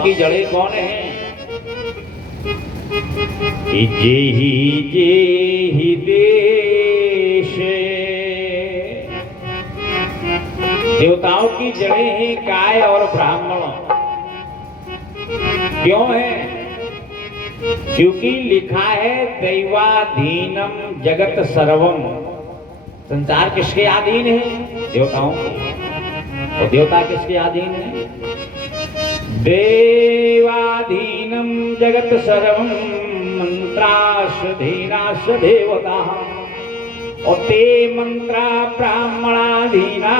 उसकी जड़ें कौन हैं? जेहि देश, देवताओं की जड़ें हैं काय और ब्राह्मण। क्यों है? क्योंकि लिखा है दैवाधीनम जगत सर्वम। संसार किसके अधीन है? देवताओं के। और देवता किसके अधीन है? देवाधीनम जगत सर्वम मंत्राश्धीनाश देवता। और ते मंत्रा ब्राह्मणाधीना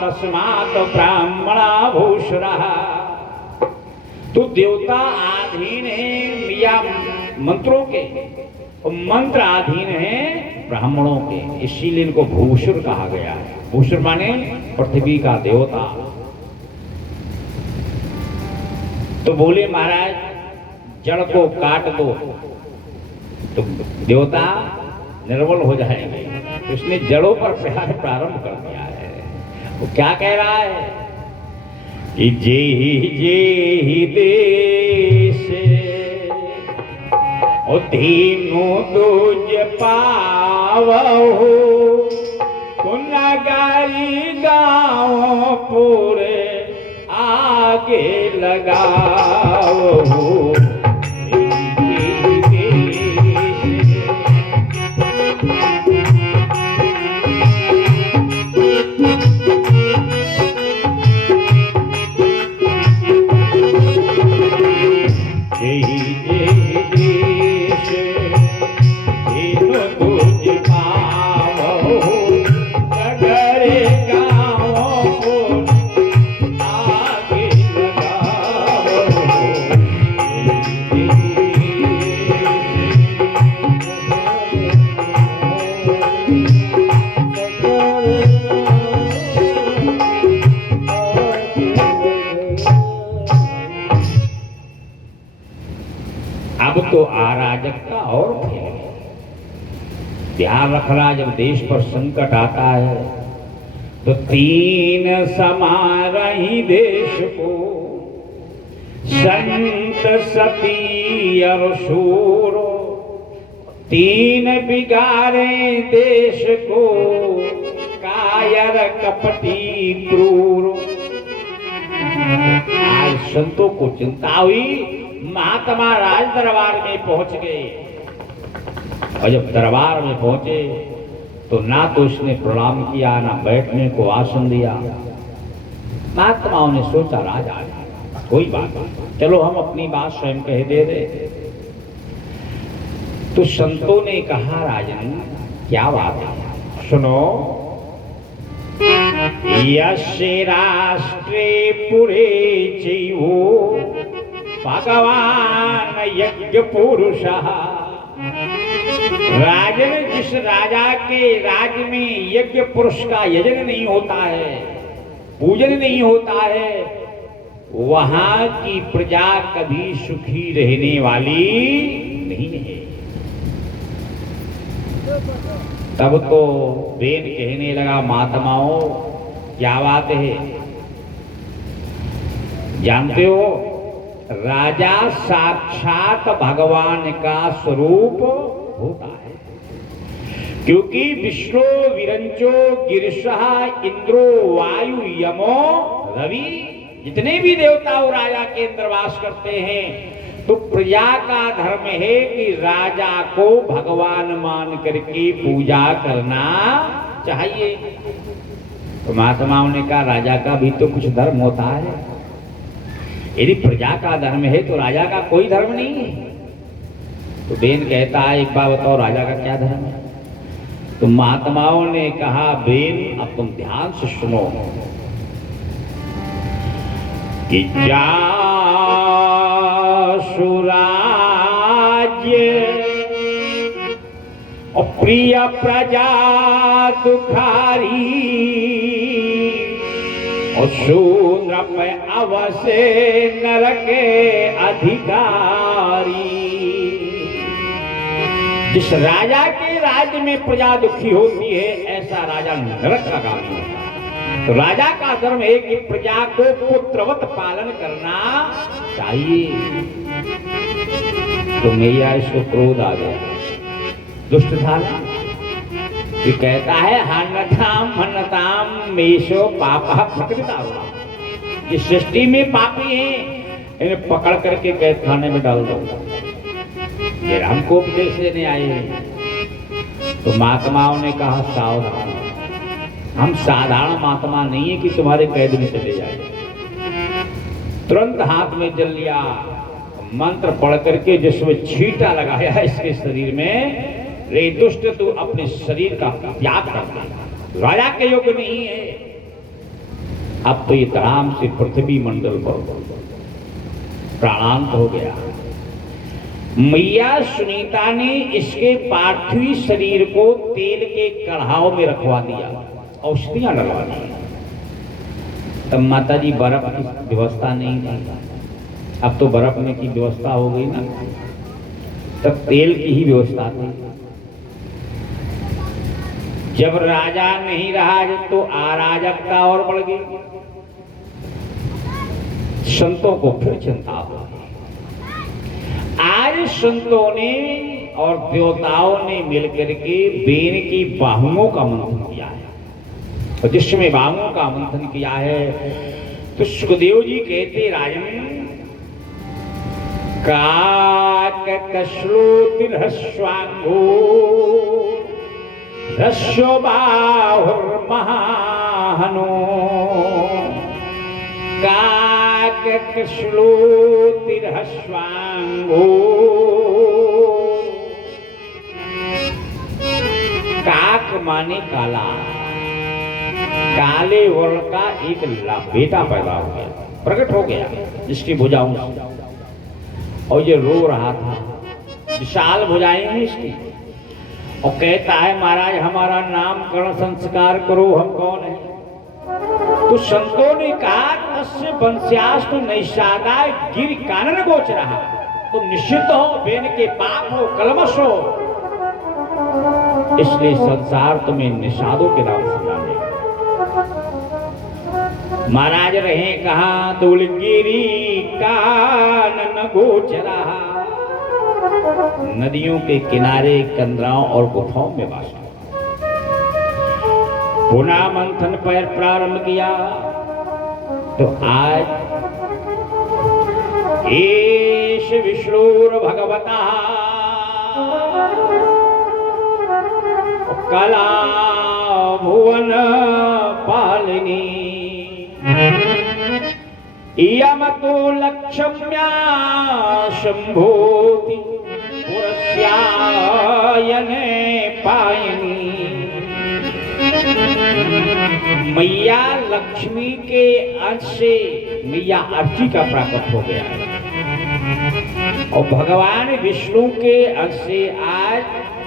तस्मात् ब्राह्मणा भूषुरः। तो देवता आधीन है या मंत्रों के, और मंत्र आधीन है ब्राह्मणों के, इसीलिए इनको भूषुर कहा गया है। भूषुर माने पृथ्वी का देवता। तो बोले महाराज जड़ को काट दो तो देवता निर्बल हो जाएंगे। तो उसने जड़ों पर प्रहार प्रारंभ कर दिया है। वो क्या कह रहा है कि जेहि देश और दीनु दूज पावहु। नगरी गाँव पूरे आगे लगाओ। तो अराजकता और फैल गई। ध्यान रखना, जब देश पर संकट आता है तो तीन समारही देश को, संत सती और शूर। तीन बिगाड़े देश को, कायर कपटी क्रूर। आज संतों को चिंता हुई, महात्मा राज दरबार में पहुंच गए। और जब दरबार में पहुंचे तो ना तो उसने प्रणाम किया, ना बैठने को आसन दिया। महात्माओं ने सोचा राजा कोई बात नहीं, चलो हम अपनी बात स्वयं कह दे रहे। तो संतों ने कहा राजन क्या बात है? सुनो, यस्य राष्ट्रे पुरे जीवो भगवान यज्ञ पुरुषः। राजन, जिस राजा के राज्य में यज्ञ पुरुष का यजन नहीं होता है, पूजन नहीं होता है, वहां की प्रजा कभी सुखी रहने वाली नहीं है। तब तो बेन कहने लगा, महात्माओं क्या बात है? जानते हो राजा साक्षात भगवान का स्वरूप होता है। क्योंकि विष्णु विरंचो गिरिशः इंद्रो वायु यमो रवि, जितने भी देवता और राजा के अंदर वास करते हैं, तो प्रजा का धर्म है कि राजा को भगवान मान करके पूजा करना चाहिए। तो महात्माओं ने कहा राजा का भी तो कुछ धर्म होता है। यदि प्रजा का धर्म है तो राजा का कोई धर्म नहीं है। तो बेन कहता है एक बार बताओ राजा का क्या धर्म है? तो महात्माओं ने कहा बेन अब तुम ध्यान से सुनो कि सुराज्य और प्रिय प्रजा दुखारी और शूद्र पे अवश्य नरक अधिकारी। जिस राजा के राज्य में प्रजा दुखी होती है ऐसा राजा नरक का गामी होता है। तो राजा का धर्म है कि प्रजा को पुत्रवत पालन करना चाहिए। तो मैया इसको क्रोध आ गया, दुष्ट था ना, ये कहता है हन्नताम हन्नताम मेषो पापा प्रकृता। ये सृष्टि में पापी हैं, इन्हें पकड़ करके कैद खाने में डाल दो। ये हमको उपदेश देने आए हैं। तो महात्माओं ने कहा सावधान, हम साधारण महात्मा नहीं है कि तुम्हारे कैद में चले जाए। तुरंत हाथ में जल लिया, मंत्र पढ़ करके जिसमें छींटा लगाया इसके शरीर में, रे दुष्ट तू अपने शरीर का त्याग कर दे, राजा के योग्य नहीं है। अब तो ये धराम से पृथ्वी मंडल पर प्राणांत हो गया। मैया सुनीता ने इसके पार्थिव शरीर को तेल के कढ़ाव में रखवा दिया, औषधियां डलवा दी। तब माता जी बर्फ की व्यवस्था नहीं थी, अब तो बर्फ में की व्यवस्था हो गई ना, तब तेल की ही व्यवस्था थी। जब राजा नहीं रहा तो अराजकता और बढ़ गई, संतों को फिर चिंता हो। आज संतों ने और देवताओं ने मिलकर के बेन की बाहुओं का मंथन किया है, और जिसमें बाहुओं का मंथन किया है तो सुखदेव जी कहते राजन काक कश्लोतिर्हस्वांगो रस्यो बाहुर्महाहनो काक कश्लोतिर्हस्वांगो। काक माने काला, काले वर्ण का एक बेटा पैदा हो गया, प्रकट हो गया जिसकी भुजाओं से, और ये रो रहा था, विशाल भुजाएं हैं इसकी, और कहता है महाराज हमारा नामकरण संस्कार करो, हम कौन है। तो संतों ने कहा तस्य वंश्यास्तु नैषादाय गिर कानन गोच रहा, तुम निश्चित हो, बेन के पाप हो, कलमश हो, इसलिए संसार तुम्हें निषादों के नाम से जाने। महाराज रहे कहा धूलगिरी कानन गोचरा, नदियों के किनारे कंदराओं और गुफाओं में वास। पुनः मंथन पर प्रारंभ किया तो आज एष विष्णुर भगवता कला भुवन पालिनी इयमतो लक्ष्म्या शंभोति पुरस्यायने पायनी। मैया लक्ष्मी के अंश से मैया अर्ची का प्राकट हो गया है, और भगवान विष्णु के अंश से आज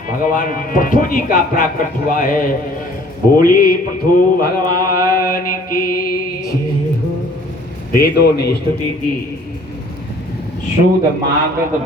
भगवान पृथु जी का प्राकट हुआ है। बोली पृथु भगवान की। वेदों ने स्तुति की, शुद्ध मागध